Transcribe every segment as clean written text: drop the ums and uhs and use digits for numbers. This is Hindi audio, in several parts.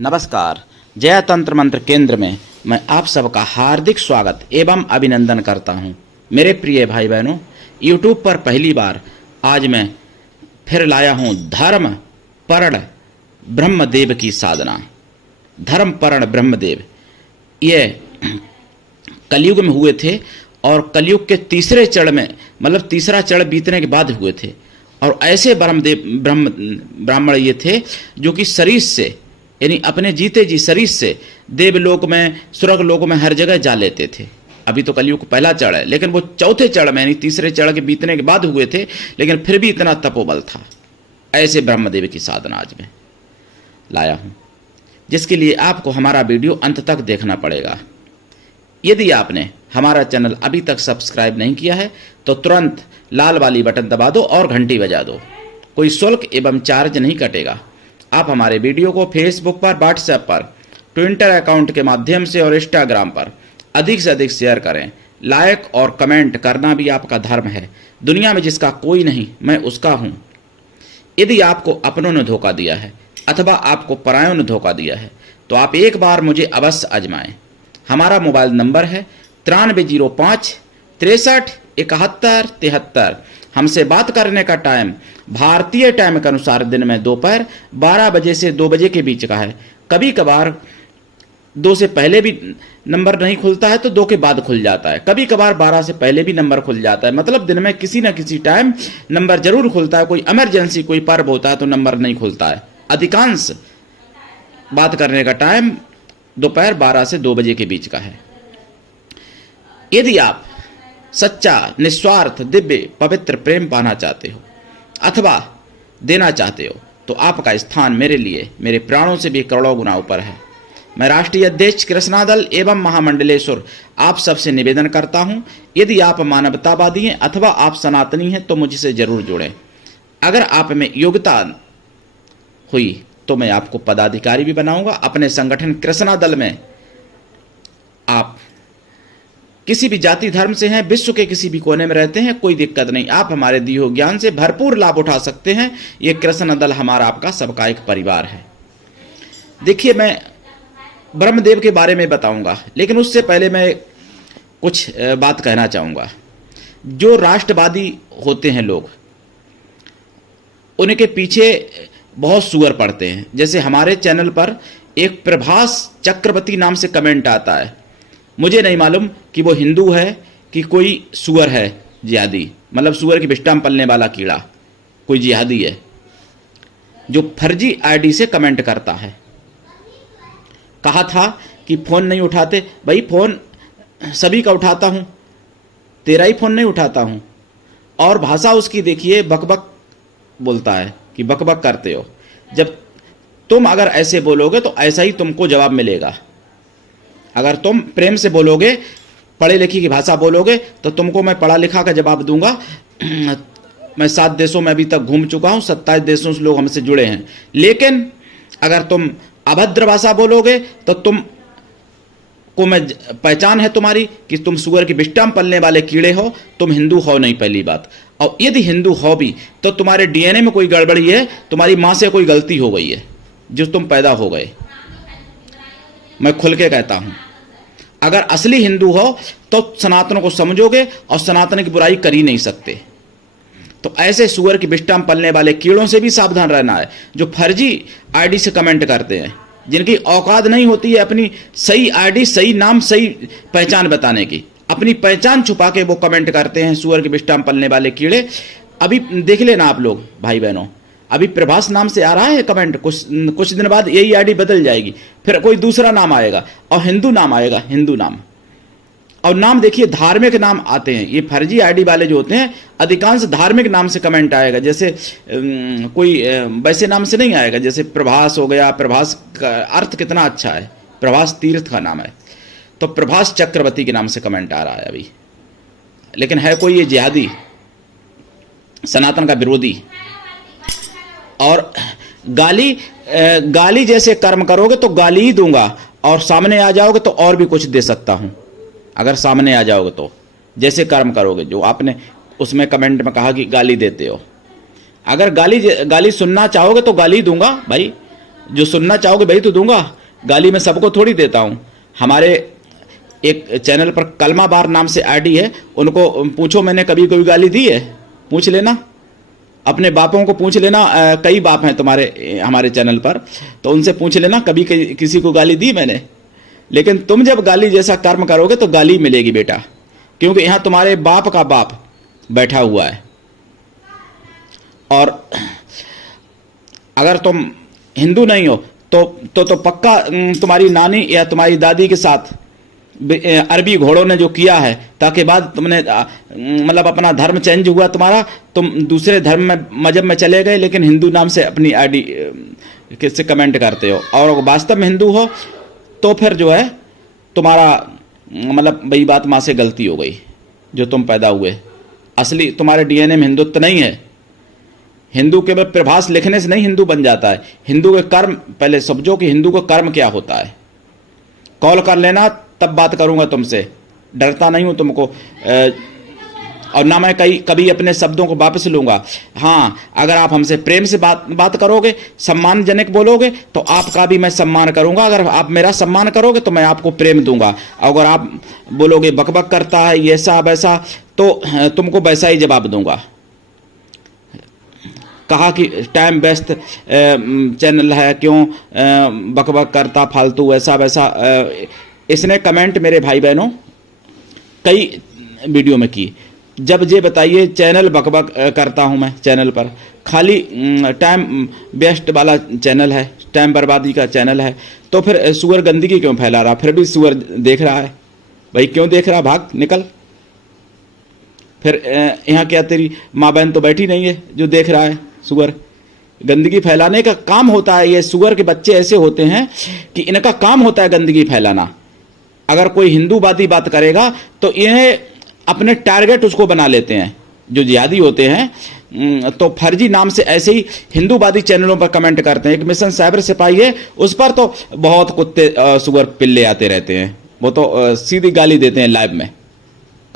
नमस्कार। जय तंत्र मंत्र केंद्र में मैं आप सबका हार्दिक स्वागत एवं अभिनंदन करता हूं। मेरे प्रिय भाई बहनों, YouTube पर पहली बार आज मैं फिर लाया हूं धर्मपर्ण ब्रह्मदेव की साधना। धर्मपर्ण ब्रह्मदेव ये कलयुग में हुए थे और कलयुग के तीसरे चरण में, मतलब तीसरा चरण बीतने के बाद हुए थे। और ऐसे ब्राह्मण ये थे जो कि शरीर से, यानी अपने जीते जी शरीर से देवलोक में, स्वर्ग लोक में हर जगह जा लेते थे। अभी तो कलयुग पहला चरण है, लेकिन वो चौथे चरण में यानी तीसरे चरण के बीतने के बाद हुए थे, लेकिन फिर भी इतना तपोबल था। ऐसे ब्रह्मदेव की साधना आज मैं लाया हूं, जिसके लिए आपको हमारा वीडियो अंत तक देखना पड़ेगा। यदि आपने हमारा चैनल अभी तक सब्सक्राइब नहीं किया है तो तुरंत लाल वाली बटन दबा दो और घंटी बजा दो। कोई शुल्क एवं चार्ज नहीं कटेगा। आप हमारे वीडियो को फेसबुक पर, व्हाट्सएप पर, ट्विटर अकाउंट के माध्यम से और इंस्टाग्राम पर अधिक से अधिक शेयर करें। लाइक और कमेंट करना भी आपका धर्म है। दुनिया में जिसका कोई नहीं, मैं उसका हूं। यदि आपको अपनों ने धोखा दिया है अथवा आपको परायों ने धोखा दिया है तो आप एक बार मुझे अवश्य आजमाएं। हमारा मोबाइल नंबर है 9305 63 71 73। हमसे बात करने का टाइम भारतीय टाइम के अनुसार दिन में दोपहर 12 बजे से 2 बजे के बीच का है। कभी कभार 2 से पहले भी नंबर नहीं खुलता है तो 2 के बाद खुल जाता है। कभी कभार 12 से पहले भी नंबर खुल जाता है। मतलब दिन में किसी न किसी टाइम नंबर जरूर खुलता है। कोई इमरजेंसी, कोई पर्व होता है तो नंबर नहीं खुलता है। अधिकांश बात करने का टाइम दोपहर 12 से 2 बजे के बीच का है। यदि आप सच्चा, निस्वार्थ, दिव्य, पवित्र प्रेम पाना चाहते हो अथवा देना चाहते हो तो आपका स्थान मेरे लिए, मेरे प्राणों से भी करोड़ों गुना ऊपर है। मैं राष्ट्रीय अध्यक्ष कृष्णादल एवं महामंडलेश्वर आप सबसे निवेदन करता हूं, यदि आप मानवतावादी हैं अथवा आप सनातनी हैं तो मुझसे जरूर जुड़ें। अगर आप में योग्यता हुई तो मैं आपको पदाधिकारी भी बनाऊंगा। अपने संगठन कृष्णादल में आप किसी भी जाति धर्म से हैं, विश्व के किसी भी कोने में रहते हैं, कोई दिक्कत नहीं। आप हमारे दिए हुए ज्ञान से भरपूर लाभ उठा सकते हैं। ये कृष्णादल हमारा, आपका, सबका एक परिवार है। देखिए, मैं ब्रह्मदेव के बारे में बताऊंगा, लेकिन उससे पहले मैं कुछ बात कहना चाहूंगा। जो राष्ट्रवादी होते हैं लोग, उनके पीछे बहुत सुअर पड़ते हैं। जैसे हमारे चैनल पर एक प्रभास चक्रवर्ती नाम से कमेंट आता है। मुझे नहीं मालूम कि वो हिंदू है कि कोई सुअर है जिहादी, मतलब सुअर की विष्ठा में पलने वाला कीड़ा, कोई जिहादी है जो फर्जी आईडी से कमेंट करता है। कहा था कि फोन नहीं उठाते। भाई, फोन सभी का उठाता हूं, तेरा ही फोन नहीं उठाता हूं। और भाषा उसकी देखिए, बकबक बोलता है कि बकबक करते हो। जब तुम अगर ऐसे बोलोगे तो ऐसा ही तुमको जवाब मिलेगा। अगर तुम प्रेम से बोलोगे, पढ़े लिखी की भाषा बोलोगे, तो तुमको मैं पढ़ा लिखा का जवाब दूंगा। मैं 7 देशों में अभी तक घूम चुका हूं, 27 देशों से लोग हमसे जुड़े हैं। लेकिन अगर तुम अभद्र भाषा बोलोगे तो तुम को मैं पहचान है तुम्हारी कि तुम सुअर की विष्ठा में पलने वाले कीड़े हो। तुम हिंदू हो नहीं, पहली बात। और यदि हिंदू हो भी तो तुम्हारे डीएनए में कोई गड़बड़ी है, तुम्हारी मां से कोई गलती हो गई है जो तुम पैदा हो गए। मैं खुल के कहता हूं, अगर असली हिंदू हो तो सनातन को समझोगे और सनातन की बुराई कर ही नहीं सकते। तो ऐसे सुअर की विष्ठा में पलने वाले कीड़ों से भी सावधान रहना है, जो फर्जी आईडी से कमेंट करते हैं, जिनकी औकात नहीं होती है अपनी सही आईडी, सही नाम, सही पहचान बताने की। अपनी पहचान छुपा के वो कमेंट करते हैं, सुअर की विष्ठा में पलने वाले कीड़े। अभी देख लेना आप लोग भाई बहनों, अभी प्रभास नाम से आ रहा है कमेंट, कुछ दिन बाद यही आईडी बदल जाएगी, फिर कोई दूसरा नाम आएगा और हिंदू नाम आएगा, हिंदू नाम। और नाम देखिए, धार्मिक नाम आते हैं। ये फर्जी आईडी वाले जो होते हैं, अधिकांश धार्मिक नाम से कमेंट आएगा। जैसे कोई वैसे नाम से नहीं आएगा। जैसे प्रभास हो गया, प्रभास का अर्थ कितना अच्छा है, प्रभास तीर्थ का नाम है। तो प्रभास चक्रवर्ती के नाम से कमेंट आ रहा है अभी। लेकिन है कोई ये जिहादी, सनातन का विरोधी। और गाली जैसे कर्म करोगे तो गाली ही दूंगा, और सामने आ जाओगे तो और भी कुछ दे सकता हूं। अगर सामने आ जाओगे तो जैसे कर्म करोगे, जो आपने उसमें कमेंट में कहा कि गाली देते हो, अगर गाली सुनना चाहोगे तो गाली दूंगा भाई। जो सुनना चाहोगे वही तो दूंगा, गाली मैं सबको थोड़ी देता हूं। हमारे एक चैनल पर कलमा बार नाम से आईडी है, उनको पूछो मैंने कभी कोई गाली दी है? पूछ लेना, अपने बापों को पूछ लेना, कई बाप हैं तुम्हारे हमारे चैनल पर, तो उनसे पूछ लेना कभी किसी को गाली दी मैंने। लेकिन तुम जब गाली जैसा कर्म करोगे तो गाली मिलेगी बेटा, क्योंकि यहां तुम्हारे बाप का बाप बैठा हुआ है। और अगर तुम हिंदू नहीं हो तो पक्का तुम्हारी नानी या तुम्हारी दादी के साथ अरबी घोड़ों ने जो किया है, ताकि बाद तुमने मतलब अपना धर्म चेंज हुआ तुम्हारा, तुम दूसरे धर्म में मजहब में चले गए, लेकिन हिंदू नाम से अपनी आईडी किससे कमेंट करते हो। और वास्तव में हिंदू हो तो फिर जो है तुम्हारा मतलब वही बात माँ से गलती हो गई जो तुम पैदा हुए। असली तुम्हारे डीएनए में हिंदुत्व नहीं है। हिंदू केवल प्रभास लिखने से नहीं हिंदू बन जाता है, हिंदू के कर्म पहले समझो कि हिंदू का कर्म क्या होता है। कॉल कर लेना, तब बात करूंगा तुमसे, डरता नहीं हूं तुमको। और ना मैं कभी अपने शब्दों को वापस लूंगा। हाँ, अगर आप हमसे प्रेम से बात करोगे, सम्मानजनक बोलोगे, तो आपका भी मैं सम्मान करूंगा। अगर आप मेरा सम्मान करोगे तो मैं आपको प्रेम दूंगा। अगर आप बोलोगे बकबक करता है ये ऐसा वैसा, तो तुमको वैसा ही जवाब दूंगा। कहा कि टाइम वेस्ट चैनल है, क्यों बकबक करता फालतू ऐसा वैसा। इसने कमेंट मेरे भाई बहनों कई वीडियो में की। जब ये बताइए चैनल बकबक करता हूं मैं, चैनल पर खाली टाइम वेस्ट वाला चैनल है, टाइम बर्बादी का चैनल है, तो फिर सुअर गंदगी क्यों फैला रहा? फिर भी सुअर देख रहा है भाई, क्यों देख रहा? भाग निकल। फिर यहाँ क्या तेरी माँ बहन तो बैठी नहीं है जो देख रहा है? सुअर गंदगी फैलाने का काम होता है। ये सुअर के बच्चे ऐसे होते हैं कि इनका काम होता है गंदगी फैलाना। अगर कोई हिंदूवादी बात करेगा तो इन्हें अपने टारगेट उसको बना लेते हैं। जो जिहादी होते हैं तो फर्जी नाम से ऐसे ही हिंदूवादी चैनलों पर कमेंट करते हैं। एक मिशन साइबर सिपाही है, उस पर तो बहुत कुत्ते सुअर पिल्ले आते रहते हैं। वो तो सीधी गाली देते हैं लाइव में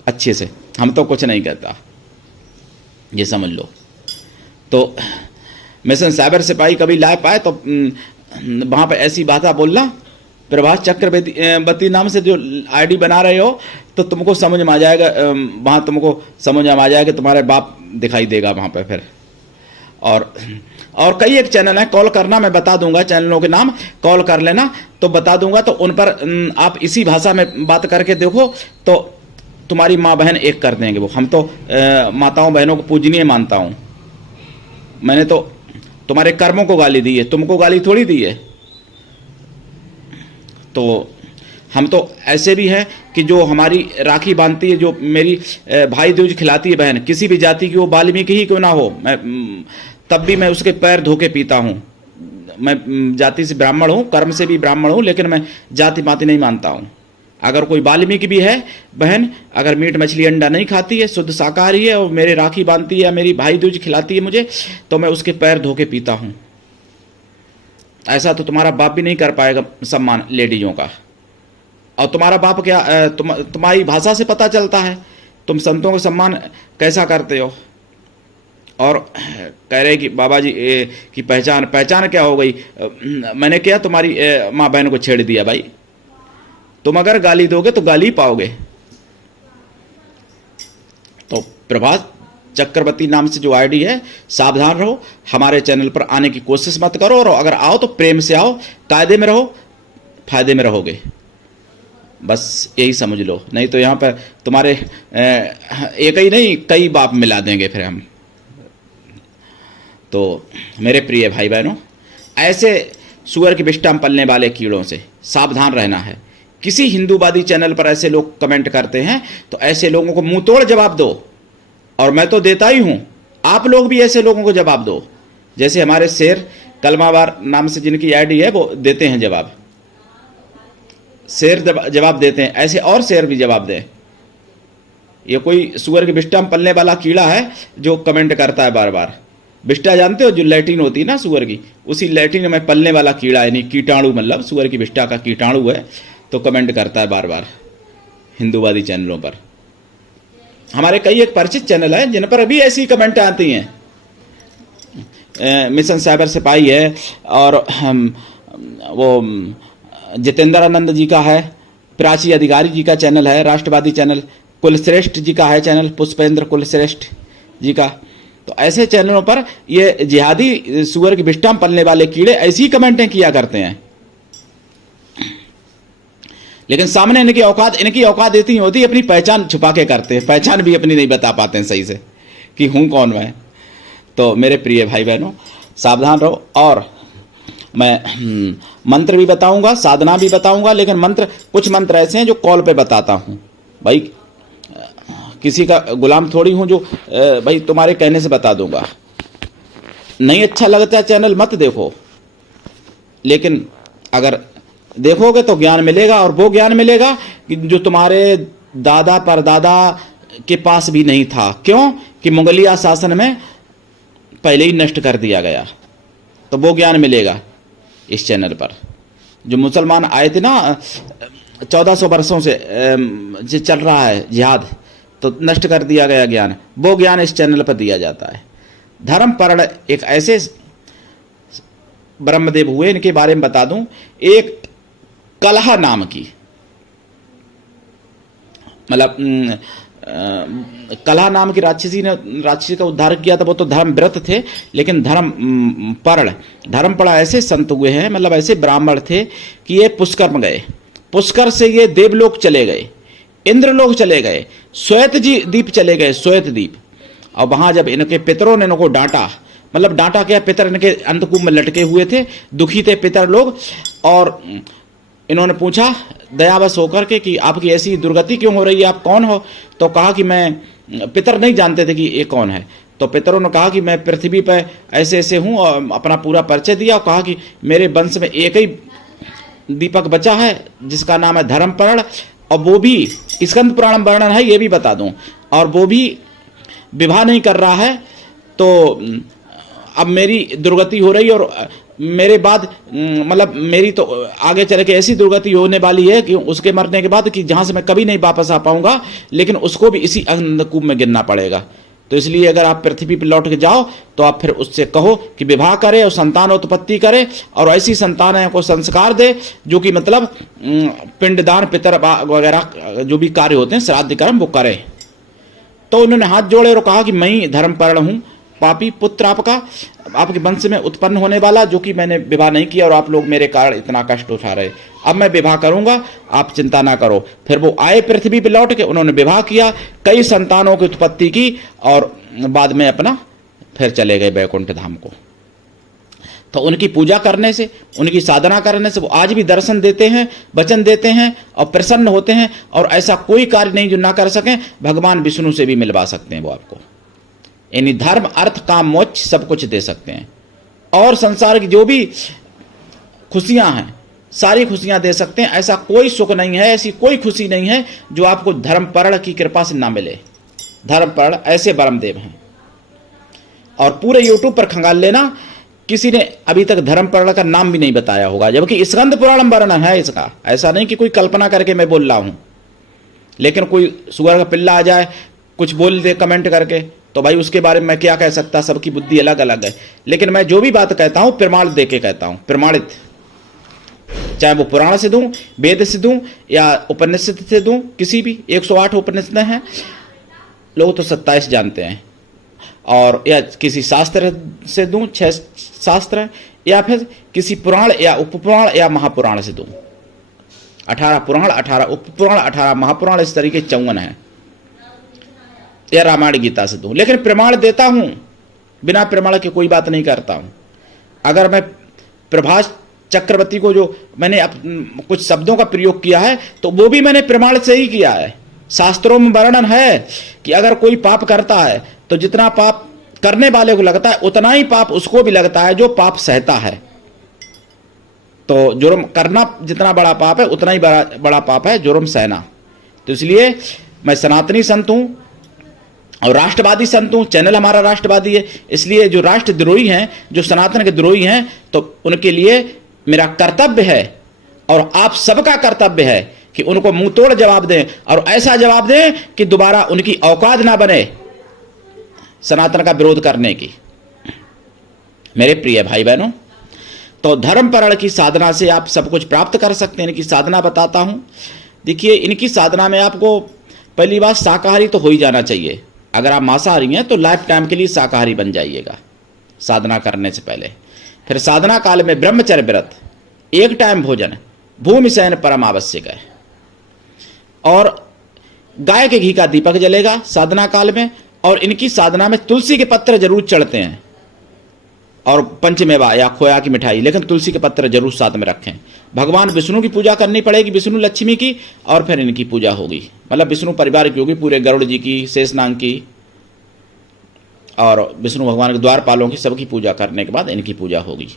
अच्छे से। हम तो कुछ नहीं कहता, ये समझ लो। तो मिशन साइबर सिपाही कभी लाइव पाए तो वहां पर ऐसी बातें बोलना। प्रभास चक्रवर्ती नाम से जो आईडी बना रहे हो तो तुमको समझ में आ जाएगा, वहां तुमको समझ में आ जाएगा, तुम्हारे बाप दिखाई देगा वहां पे फिर। और कई एक चैनल है, कॉल करना, मैं बता दूंगा चैनलों के नाम, कॉल कर लेना तो बता दूंगा। तो उन पर आप इसी भाषा में बात करके देखो तो तुम्हारी माँ बहन एक कर देंगे वो। हम तो माताओं बहनों को पूजनीय मानता हूं। मैंने तो तुम्हारे कर्मों को गाली दी है, तुमको गाली थोड़ी दी है। तो हम तो ऐसे भी हैं कि जो हमारी राखी बांधती है, जो मेरी भाई दूज खिलाती है बहन, किसी भी जाति की, वो वाल्मीकि ही क्यों ना हो, मैं तब भी मैं उसके पैर धो के पीता हूँ। मैं जाति से ब्राह्मण हूँ, कर्म से भी ब्राह्मण हूँ, लेकिन मैं जाति पाति नहीं मानता हूँ। अगर कोई वाल्मीकि भी है बहन, अगर मीट मछली अंडा नहीं खाती है, शुद्ध शाकाहारी है, और मेरे राखी बांधती है या मेरी भाई दूज खिलाती है मुझे, तो मैं उसके पैर धो के पीता हूँ। ऐसा तो तुम्हारा बाप भी नहीं कर पाएगा सम्मान लेडीजों का। और तुम्हारा बाप क्या, तुम्हारी भाषा से पता चलता है तुम संतों का सम्मान कैसा करते हो। और कह रहे कि बाबा जी की पहचान क्या हो गई? मैंने क्या तुम्हारी माँ बहन को छेड़ दिया? भाई तुम अगर गाली दोगे तो गाली पाओगे। तो प्रभास चक्रवर्ती नाम से जो आईडी है, सावधान रहो। हमारे चैनल पर आने की कोशिश मत करो, और अगर आओ तो प्रेम से आओ, कायदे में रहो, फायदे में रहोगे। बस यही समझ लो, नहीं तो यहाँ पर तुम्हारे एक ही नहीं कई बाप मिला देंगे फिर हम। तो मेरे प्रिय भाई बहनों, ऐसे सुअर की विष्ठा में पलने वाले कीड़ों से सावधान रहना है। किसी हिंदूवादी चैनल पर ऐसे लोग कमेंट करते हैं तो ऐसे लोगों को मुंह तोड़ जवाब दो। और मैं तो देता ही हूं, आप लोग भी ऐसे लोगों को जवाब दो। जैसे हमारे शेर कलमावार नाम से जिनकी आईडी है, वो देते हैं जवाब, शेर जवाब देते हैं, ऐसे और शेर भी जवाब दें। ये कोई सुअर की विष्ठा में पलने वाला कीड़ा है जो कमेंट करता है बार बार। विष्ठा जानते हो, जो लैट्रिन होती है ना सुअर की, उसी लैट्रिन में पलने वाला कीड़ा, यानी कीटाणु, मतलब सुअर की विष्ठा का कीटाणु है, तो कमेंट करता है बार बार हिंदूवादी चैनलों पर। हमारे कई एक परिचित चैनल हैं जिन पर अभी ऐसी कमेंट आती हैं। मिशन साइबर सिपाही है, और वो जितेंद्र आनंद जी का है, प्राची अधिकारी जी का चैनल है, राष्ट्रवादी चैनल, कुलश्रेष्ठ जी का है चैनल, पुष्पेंद्र कुलश्रेष्ठ जी का। तो ऐसे चैनलों पर ये जिहादी सुअर की विष्ठा में पलने वाले कीड़े ऐसी कमेंटें किया करते हैं, लेकिन सामने इनकी औकात इतनी होती है, अपनी पहचान छुपा के करते हैं, पहचान भी अपनी नहीं बता पाते हैं सही से कि हूं कौन मैं। तो मेरे प्रिय भाई बहनों, सावधान रहो। और मैं मंत्र भी बताऊंगा, साधना भी बताऊंगा, लेकिन कुछ मंत्र ऐसे हैं जो कॉल पे बताता हूं। भाई किसी का गुलाम थोड़ी हूं जो भाई तुम्हारे कहने से बता दूंगा। नहीं अच्छा लगता चैनल मत देखो, लेकिन अगर देखोगे तो ज्ञान मिलेगा, और वो ज्ञान मिलेगा कि जो तुम्हारे दादा परदादा के पास भी नहीं था। क्यों? कि मुगलिया शासन में पहले ही नष्ट कर दिया गया। तो वो ज्ञान मिलेगा इस चैनल पर। जो मुसलमान आए थे ना 1400 वर्षों से चल रहा है जिहाद, तो नष्ट कर दिया गया ज्ञान, वो ज्ञान इस चैनल पर दिया जाता है। धर्मपर्ण एक ऐसे ब्रह्मदेव हुए, इनके बारे में बता दूं। एक कलह नाम की, मतलब कलह नाम की राक्षसी का उद्धार किया था। वो तो धर्म व्रत थे, लेकिन धर्मपर्ण ऐसे संत हुए हैं, मतलब ऐसे ब्राह्मण थे कि ये पुष्कर में गए। पुष्कर से ये देवलोक चले गए, इंद्रलोक चले गए, श्वेत द्वीप चले गए, श्वेत द्वीप। और वहां जब इनके पितरों ने इनको डांटा, मतलब डांटा क्या, पितर इनके अंधकूप में लटके हुए थे, दुखी थे पितर लोग। और इन्होंने पूछा दयावश होकर के कि आपकी ऐसी दुर्गति क्यों हो रही है, आप कौन हो? तो कहा कि मैं, पितर नहीं जानते थे कि ये कौन है। तो पितरों ने कहा कि मैं पृथ्वी पर ऐसे ऐसे हूँ, और अपना पूरा परिचय दिया। और कहा कि मेरे वंश में एक ही दीपक बचा है जिसका नाम है धर्मपर्ण, और वो भी स्कंद पुराण में वर्णन है, ये भी बता दूं, और वो भी विवाह नहीं कर रहा है। तो अब मेरी दुर्गति हो रही, और मेरे बाद मतलब मेरी तो आगे चल के ऐसी दुर्गति होने वाली है कि उसके मरने के बाद कि जहां से मैं कभी नहीं वापस आ पाऊंगा, लेकिन उसको भी इसी अंधकूप में गिरना पड़ेगा। तो इसलिए अगर आप पृथ्वी पर लौट के जाओ तो आप फिर उससे कहो कि विवाह करे और संतान उत्पत्ति करे, और ऐसी संतान को संस्कार दे जो कि मतलब पिंडदान पितर वगैरह जो भी कार्य होते हैं श्राद्ध कर्म वो करे। तो उन्होंने हाथ जोड़े और कहा कि मैं ही धर्मपर्ण हूं, पापी पुत्र आपके वंश में उत्पन्न होने वाला, जो कि मैंने विवाह नहीं किया और आप लोग मेरे कारण इतना कष्ट उठा रहे। अब मैं विवाह करूंगा, आप चिंता ना करो। फिर वो आए पृथ्वी पर लौट के, उन्होंने विवाह किया, कई संतानों की उत्पत्ति की, और बाद में अपना फिर चले गए वैकुंठ धाम को। तो उनकी पूजा करने से, उनकी साधना करने से वो आज भी दर्शन देते हैं, वचन देते हैं और प्रसन्न होते हैं। और ऐसा कोई कार्य नहीं जो ना कर सकें, भगवान विष्णु से भी मिलवा सकते हैं वो आपको। यानी धर्म अर्थ काम मोक्ष सब कुछ दे सकते हैं, और संसार की जो भी खुशियां हैं सारी खुशियां दे सकते हैं। ऐसा कोई सुख नहीं है, ऐसी कोई खुशी नहीं है जो आपको धर्मपर्ण की कृपा से ना मिले। धर्मपर्ण ऐसे ब्रह्मदेव हैं। और पूरे यूट्यूब पर खंगाल लेना, किसी ने अभी तक धर्मपर्ण का नाम भी नहीं बताया होगा, जबकि स्कंद पुराण वर्णन है इसका। ऐसा नहीं कि कोई कल्पना करके मैं बोल रहा हूं। लेकिन कोई सुअर का पिल्ला आ जाए, कुछ बोल दे कमेंट करके, तो भाई उसके बारे में मैं क्या कह सकता, सबकी बुद्धि अलग अलग है। लेकिन मैं जो भी बात कहता हूं प्रमाण दे के कहता हूं, प्रमाणित, चाहे वो पुराण से दूं, वेद से दूं या उपनिषद से दूं, किसी भी 108 उपनिषद हैं, लोग तो 27 जानते हैं, और या किसी शास्त्र से दूं 6 शास्त्र, या फिर किसी पुराण या उपपुराण या महापुराण से दूं। 18 पुराण, 18 उपपुराण, 18 महापुराण, इस तरीके 54 है, या रामायण गीता से दूं। लेकिन प्रमाण देता हूं, बिना प्रमाण के कोई बात नहीं करता हूं। अगर मैं प्रभास चक्रवर्ती को जो मैंने कुछ शब्दों का प्रयोग किया है, तो वो भी मैंने प्रमाण से ही किया है। शास्त्रों में वर्णन है कि अगर कोई पाप करता है तो जितना पाप करने वाले को लगता है उतना ही पाप उसको भी लगता है जो पाप सहता है। तो जुर्म करना जितना बड़ा पाप है, उतना ही बड़ा पाप है जुर्म सहना। तो इसलिए मैं सनातनी संत हूं और राष्ट्रवादी संत हूं। चैनल हमारा राष्ट्रवादी है, इसलिए जो राष्ट्रद्रोही हैं, जो सनातन के द्रोही हैं, तो उनके लिए मेरा कर्तव्य है और आप सबका कर्तव्य है कि उनको मुंह तोड़ जवाब दें, और ऐसा जवाब दें कि दोबारा उनकी औकात ना बने सनातन का विरोध करने की। मेरे प्रिय भाई बहनों, तो धर्मपरण की साधना से आप सब कुछ प्राप्त कर सकते हैं। इनकी साधना बताता हूं। देखिए, इनकी साधना में आपको पहली बात शाकाहारी तो हो ही जाना चाहिए। अगर आप मांसाहारी हैं तो लाइफ टाइम के लिए शाकाहारी बन जाइएगा साधना करने से पहले। फिर साधना काल में ब्रह्मचर्य व्रत, एक टाइम भोजन, भूमि शयन परम आवश्यक है। और गाय के घी का दीपक जलेगा साधना काल में। और इनकी साधना में तुलसी के पत्र जरूर चढ़ते हैं और पंचमेवा या खोया की मिठाई, लेकिन तुलसी के पत्र जरूर साथ में रखें। भगवान विष्णु की पूजा करनी पड़ेगी, विष्णु लक्ष्मी की, और फिर इनकी पूजा होगी। मतलब विष्णु परिवार की होगी, पूरे गरुड़ जी की, शेषनाग की और विष्णु भगवान के द्वारपालों की, सबकी पूजा करने के बाद इनकी पूजा होगी।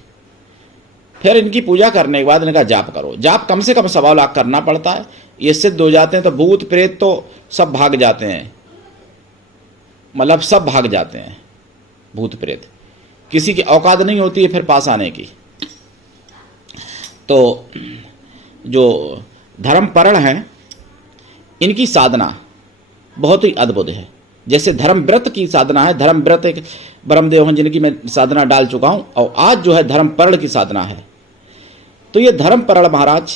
फिर इनकी पूजा करने के बाद इनका जाप करो। जाप कम से कम 1.25 लाख करना पड़ता है। ये सिद्ध हो जाते हैं तो भूत प्रेत तो सब भाग जाते हैं, मतलब सब भाग जाते हैं भूत प्रेत। किसी की औकात नहीं होती है फिर पास आने की। तो जो धर्मपरण हैं इनकी साधना बहुत ही अद्भुत है। जैसे धर्म व्रत की साधना है, धर्म व्रत एक ब्रह्मदेव हैं जिनकी मैं साधना डाल चुका हूं, और आज जो है धर्मपरण की साधना है। तो ये धर्मपरण महाराज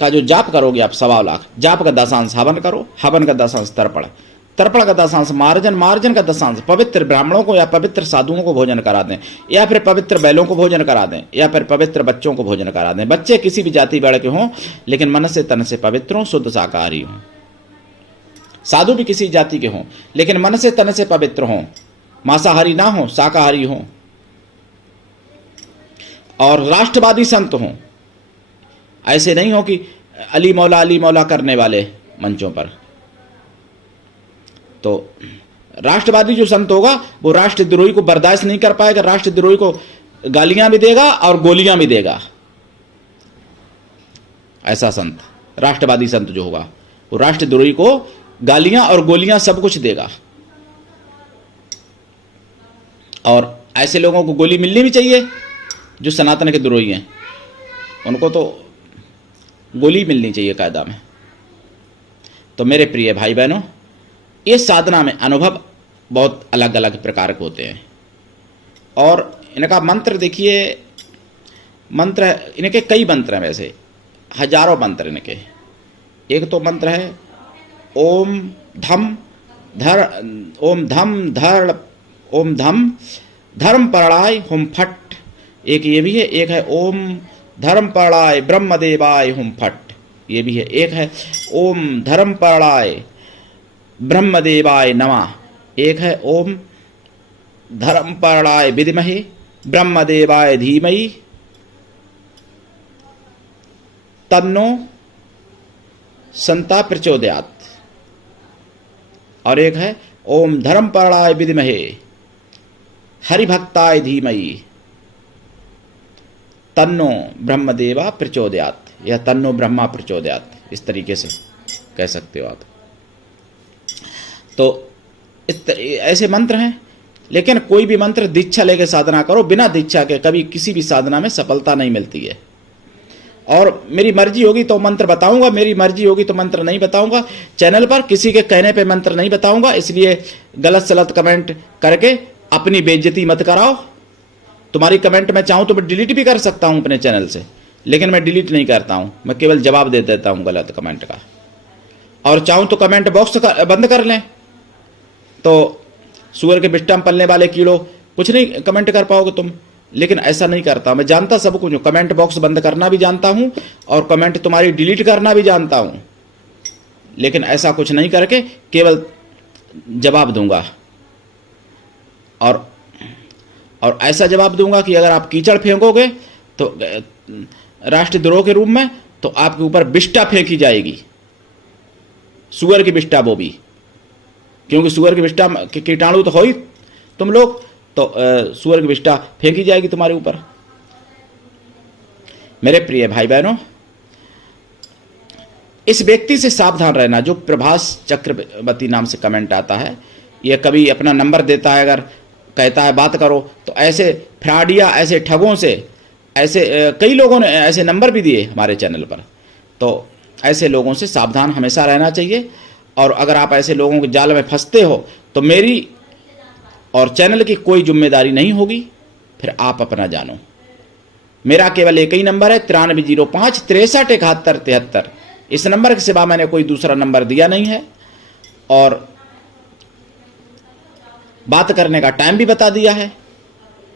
का जो जाप करोगे आप 1.25 लाख, जाप का 10 हवन करो, हवन का 10 तर्पण, तर्पण का 10 मार्जन, मार्जन का 10 पवित्र ब्राह्मणों को या पवित्र साधुओं को भोजन करा दें, या फिर पवित्र बैलों को भोजन करा दें, या फिर पवित्र बच्चों को भोजन करा दें। बच्चे किसी भी जाति वर्ग के हों, लेकिन मन से तन से पवित्र हों, शुद्ध शाकाहारी हों। साधु भी किसी जाति के हों, लेकिन मन से तन से पवित्र हों, मांसाहारी ना हो, शाकाहारी हों, और राष्ट्रवादी संत हों। ऐसे नहीं हो कि अली मौला करने वाले मंचों पर। तो राष्ट्रवादी जो संत होगा वो राष्ट्रद्रोही को बर्दाश्त नहीं कर पाएगा, राष्ट्रद्रोही को गालियां भी देगा और गोलियां भी देगा। ऐसा संत, राष्ट्रवादी संत जो होगा वो राष्ट्रद्रोही को गालियां और गोलियां सब कुछ देगा। और ऐसे लोगों को गोली मिलनी भी चाहिए जो सनातन के द्रोही हैं, उनको तो गोली मिलनी चाहिए कायदा में। तो मेरे प्रिय भाई बहनों, इस साधना में अनुभव बहुत अलग अलग प्रकार के होते हैं। और इनका मंत्र देखिए, मंत्र इनके कई मंत्र हैं, वैसे हजारों मंत्र इनके। एक तो मंत्र है ओम धम धर्म परणाय हुम फट, एक ये भी है। एक है ओम धर्म परणाय ब्रह्मदेवाय हुम फट, ये भी है। एक है ओम धर्म परणाय ब्रह्मदेवाय नमः, एक है ओम धर्म परणाय विद्महे ब्रह्मदेवाय धीमहि तन्नो संता प्रचोदयात्, और एक है ओम धर्म परणाय विद्महे हरिभक्ताय धीमहि तन्नो ब्रह्मदेवा प्रचोदयात्, या तन्नो ब्रह्मा प्रचोदयात्, इस तरीके से कह सकते हो आप। तो ऐसे मंत्र हैं। लेकिन कोई भी मंत्र दीक्षा लेके साधना करो, बिना दीक्षा के कभी किसी भी साधना में सफलता नहीं मिलती है। और मेरी मर्जी होगी तो मंत्र बताऊंगा, मेरी मर्जी होगी तो मंत्र नहीं बताऊंगा। चैनल पर किसी के कहने पे मंत्र नहीं बताऊंगा, इसलिए गलत सलत कमेंट करके अपनी बेइज्जती मत कराओ। तुम्हारी कमेंट मैं चाहूं तो मैं डिलीट भी कर सकता हूं अपने चैनल से, लेकिन मैं डिलीट नहीं करता हूं, मैं केवल जवाब दे देता हूं गलत कमेंट का। और चाहूं तो कमेंट बॉक्स बंद कर लें, तो सुअर के बिस्टा में पलने वाले कीड़ो कुछ नहीं कमेंट कर पाओगे तुम। लेकिन ऐसा नहीं करता, मैं जानता सब कुछ हूं, कमेंट बॉक्स बंद करना भी जानता हूं और कमेंट तुम्हारी डिलीट करना भी जानता हूं, लेकिन ऐसा कुछ नहीं करके केवल जवाब दूंगा। और ऐसा जवाब दूंगा कि अगर आप कीचड़ फेंकोगे तो राष्ट्रद्रोह के रूप में, तो आपके ऊपर बिष्टा फेंकी जाएगी, सुअर की बिष्टा, वो भी, क्योंकि सुअर की विष्ठा के कीटाणु तो हो ही तुम लोग, तो सुअर की विष्ठा फेंकी जाएगी तुम्हारे ऊपर। मेरे प्रिय भाई बहनों, इस व्यक्ति से सावधान रहना जो प्रभास चक्रवर्ती नाम से कमेंट आता है। यह कभी अपना नंबर देता है, अगर कहता है बात करो, तो ऐसे फ्रॉडिया, ऐसे ठगों से, ऐसे कई लोगों ने ऐसे नंबर भी दिए हमारे चैनल पर। तो ऐसे लोगों से सावधान हमेशा रहना चाहिए। और अगर आप ऐसे लोगों के जाल में फंसते हो तो मेरी और चैनल की कोई जिम्मेदारी नहीं होगी, फिर आप अपना जानो। मेरा केवल एक ही नंबर है 9305 63 71 73। इस नंबर के सिवा मैंने कोई दूसरा नंबर दिया नहीं है, और बात करने का टाइम भी बता दिया है।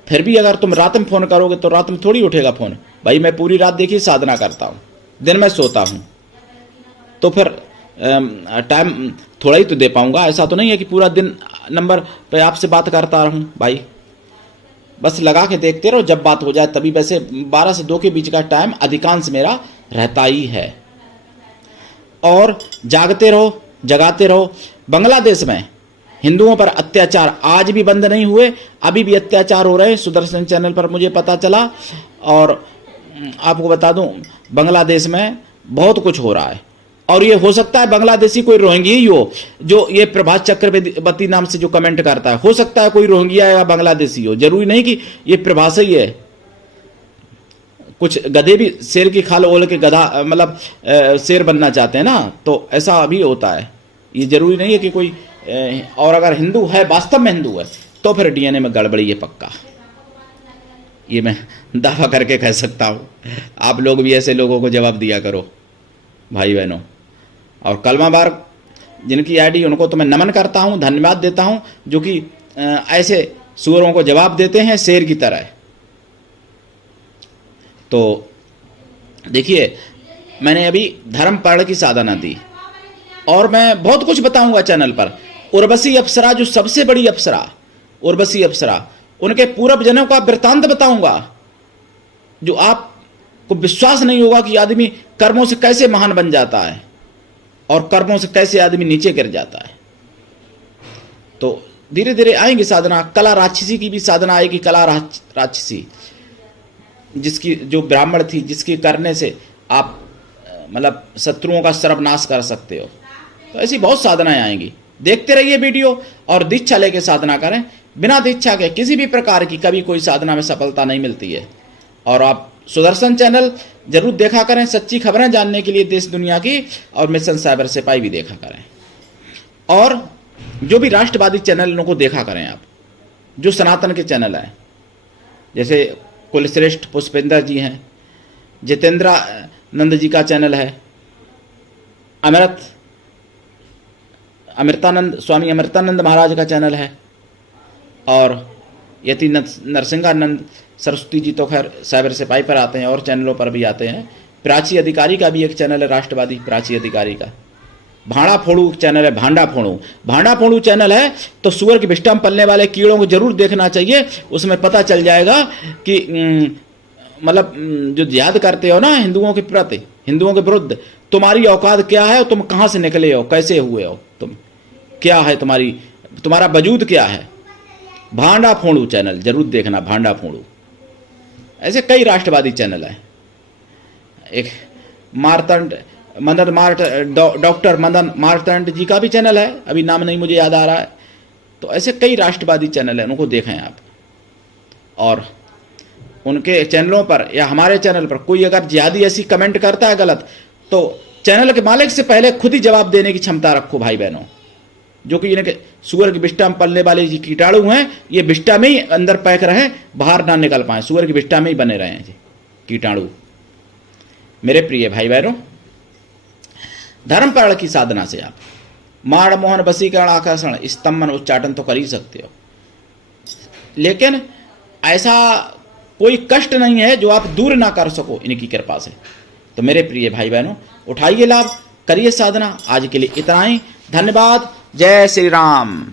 फिर भी अगर तुम रात में फोन करोगे तो रात में थोड़ी उठेगा फोन। भाई मैं पूरी रात देखिए साधना करता हूँ, दिन में सोता हूँ, तो फिर टाइम थोड़ा ही तो दे पाऊंगा। ऐसा तो नहीं है कि पूरा दिन नंबर पे आपसे बात करता रहूं। भाई बस लगा के देखते रहो, जब बात हो जाए तभी। वैसे 12 से 2 के बीच का टाइम अधिकांश मेरा रहता ही है। और जागते रहो, जगाते रहो। बांग्लादेश में हिंदुओं पर अत्याचार आज भी बंद नहीं हुए, अभी भी अत्याचार हो रहे हैं। सुदर्शन चैनल पर मुझे पता चला, और आपको बता दूं बांग्लादेश में बहुत कुछ हो रहा है। और ये हो सकता है बांग्लादेशी कोई रोहिंग्या ही हो, जो ये प्रभास चक्रवर्ती नाम से जो कमेंट करता है। हो सकता है कोई रोहिंग्या या बांग्लादेशी हो, जरूरी नहीं कि ये प्रभास ही है। कुछ गधे भी शेर की खाल ओढ़ के गधा मतलब शेर बनना चाहते हैं ना, तो ऐसा अभी होता है। ये जरूरी नहीं है कि कोई और अगर हिंदू है, वास्तव में हिंदू है, तो फिर डीएनए में गड़बड़ी है पक्का। ये मैं दावा करके कह सकता हूं। आप लोग भी ऐसे लोगों को जवाब दिया करो भाई बहनों। और कलमा बार जिनकी आईडी, उनको तो मैं नमन करता हूं, धन्यवाद देता हूं, जो कि ऐसे सूअरों को जवाब देते हैं शेर की तरह। तो देखिए, मैंने अभी धर्म पढ़ की साधना दी, और मैं बहुत कुछ बताऊंगा चैनल पर। उर्वशी अप्सरा, जो सबसे बड़ी अप्सरा, उर्वशी अप्सरा, उनके पूर्व जन्मों का वृत्तांत बताऊंगा, जो आपको विश्वास नहीं होगा कि आदमी कर्मों से कैसे महान बन जाता है और कर्मों से कैसे आदमी नीचे गिर जाता है। तो धीरे धीरे आएंगे साधना। कला राक्षसी की भी साधना आएगी। कला राक्षसी, जिसकी जो ब्राह्मण थी, जिसके करने से आप मतलब शत्रुओं का सर्वनाश कर सकते हो। तो ऐसी बहुत साधनाएं आएंगी। देखते रहिए वीडियो, और दीक्षा लेके साधना करें। बिना दीक्षा के किसी भी प्रकार की कभी कोई साधना में सफलता नहीं मिलती है। और आप सुदर्शन चैनल जरूर देखा करें, सच्ची खबरें जानने के लिए देश दुनिया की, और मिशन साइबर सिपाही भी देखा करें। और जो भी राष्ट्रवादी चैनल, इनको देखा करें आप, जो सनातन के चैनल हैं, जैसे कुलश्रेष्ठ पुष्पेंद्र जी हैं, जितेंद्र नंद जी का चैनल है, अमृतानंद स्वामी अमृतानंद महाराज का चैनल है, और यति नरसिंहानंद सरस्वती जी तो खैर साइबर सिपाही पर आते हैं, और चैनलों पर भी आते हैं। प्राची अधिकारी का भी एक चैनल है, राष्ट्रवादी प्राची अधिकारी का। भांडा फोड़ू चैनल है, भांडा फोड़ू चैनल है। तो सुअर की विष्ठा में पलने वाले कीड़ों को जरूर देखना चाहिए। उसमें पता चल जाएगा कि मतलब जो जिहाद करते हो ना हिंदुओं के प्रति, हिंदुओं के विरुद्ध, तुम्हारी औकात क्या है, तुम कहां से निकले हो, कैसे हुए हो, तुम क्या है, तुम्हारा वजूद क्या है। भांडा फोड़ू चैनल जरूर देखना, भांडा फोड़ू। ऐसे कई राष्ट्रवादी चैनल हैं। एक डॉक्टर मदन मार्तंड जी का भी चैनल है, अभी नाम नहीं मुझे याद आ रहा है। तो ऐसे कई राष्ट्रवादी चैनल हैं, उनको देखें आप। और उनके चैनलों पर या हमारे चैनल पर कोई अगर जिहादी ऐसी कमेंट करता है गलत, तो चैनल के मालिक से पहले खुद ही जवाब देने की क्षमता रखो भाई बहनों। जो कि इनके सुअर की विष्ठा में पलने वाले जी कीटाणु हैं, ये विष्ठा में ही अंदर पैक रहे, बाहर ना निकल पाए, सुअर की विष्ठा में ही बने रहे हैं जी कीटाणु। मेरे प्रिय भाई बहनों, धर्म पढ़ की साधना से आप माण मोहन वशीकरण आकर्षण स्तंभन उच्चाटन तो कर ही सकते हो, लेकिन ऐसा कोई कष्ट नहीं है जो आप दूर ना कर सको इनकी कृपा से। तो मेरे प्रिय भाई बहनों, उठाइए लाभ, करिए साधना। आज के लिए इतना ही, धन्यवाद। जय श्री राम।